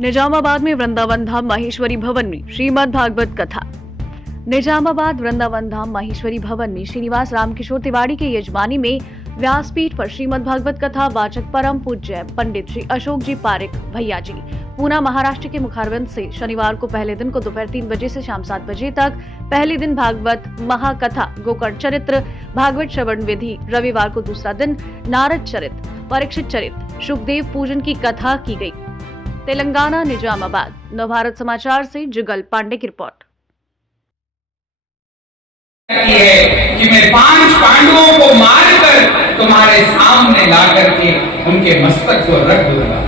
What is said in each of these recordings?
निजामाबाद में वृंदावन धाम माहेश्वरी भवन में श्रीमद् भागवत कथा। निजामाबाद वृंदावन धाम माहेश्वरी भवन में श्रीनिवास रामकिशोर तिवारी के यजमानी में व्यासपीठ पर श्रीमद् भागवत कथा वाचक परम पूज्य पंडित श्री अशोक जी पारिक भैया जी पूना महाराष्ट्र के मुखारविंद से शनिवार को पहले दिन को दोपहर 3 बजे से शाम 7 बजे तक, पहले दिन भागवत महाकथा गोकर्ण चरित्र भागवत श्रवण विधि, रविवार को दूसरा दिन नारद चरित्र परीक्षित चरित्र सुखदेव पूजन की कथा की गई। तेलंगाना निजामाबाद नवभारत समाचार से जुगल पांडे की रिपोर्ट। कि मैं 5 पांडवों को मारकर तुम्हारे सामने लाकर के उनके मस्तक को रख दूंगा।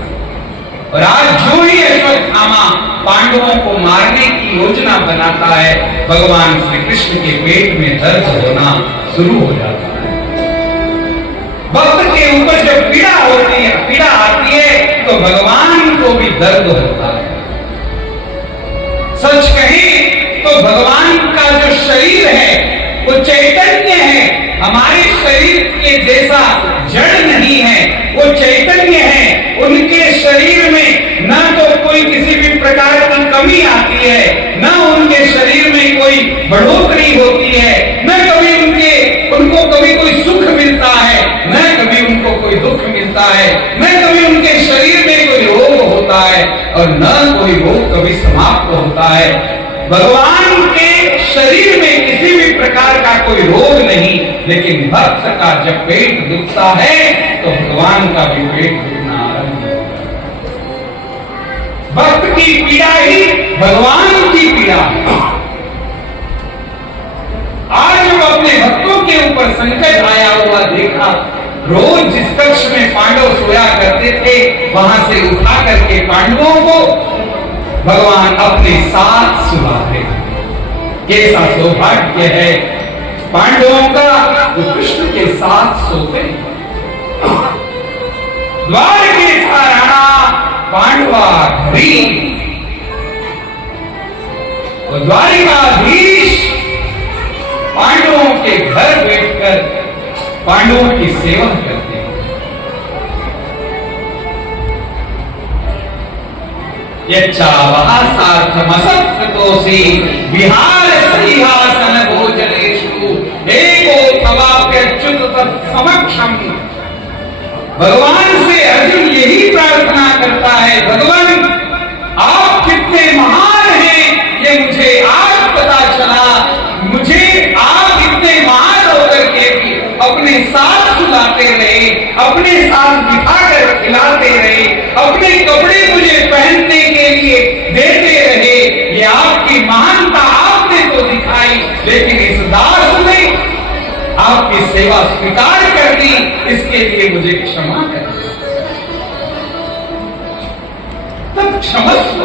और आज जो ही अश्वत्थामा पांडवों को मारने की योजना बनाता है, भगवान श्री कृष्ण के पेट में दर्द होना शुरू हो जाता है। भक्त के ऊपर जब पीड़ा आती है तो भगवान को भी दर्द होता है। सच कहें तो भगवान का जो शरीर है वो चैतन्य है, हमारे शरीर के जैसा जड़ नहीं है, वो चैतन्य है। उनके शरीर में न तो कोई किसी भी प्रकार की कमी आती है, न उनके शरीर में कोई बढ़ोतरी होती है, न कभी उनको कभी कोई सुख मिलता है, न कभी उनको कोई दुख मिलता है, न कभी उनके शरीर में कोई रोग होता है और न कोई रोग कभी समाप्त होता है। भगवान के शरीर में किसी भी प्रकार का कोई रोग नहीं, लेकिन भक्त का जब पेट दुखता है तो भगवान का भी पेट दुखना आरंभ होता है। भक्त की पीड़ा ही भगवान की पीड़ा है। आज हम अपने भक्तों के ऊपर संकट आया हुआ देखा। रोज जिस कक्ष में पांडव सोया करते थे, वहां से उठा करके पांडवों को भगवान अपने साथ सुलाते हैं। कैसा सौभाग्य है पांडवों का जो कृष्ण के साथ सोते। द्वार के राणा पांडवा घरी, और द्वारिकाधीश पांडवों के घर बैठकर पांडवों की सेवा करते हैं। यच्चावहासार्थमसत्कृतोऽसि विहार सिंहासन भोजनेषु एको तवाप्यच्युत तत्समक्षम्। भगवान से अर्जुन यही प्रार्थना करता है, भगवान आप कितने महान हैं ये मुझे आज पता चला। मुझे आप इतने महान होकर के भी अपने साथ सुलाते रहे, अपने साथ बिठाकर खिलाते रहे, अपने कपड़े मुझे पहनने के लिए देते रहे। ये आपकी महानता आपने तो दिखाई, लेकिन इस दास ने आपकी सेवा स्वीकार कर दी, इसके लिए मुझे क्षमा कर। तब क्षमस्व,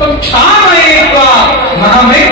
तब क्षामये त्वा महमे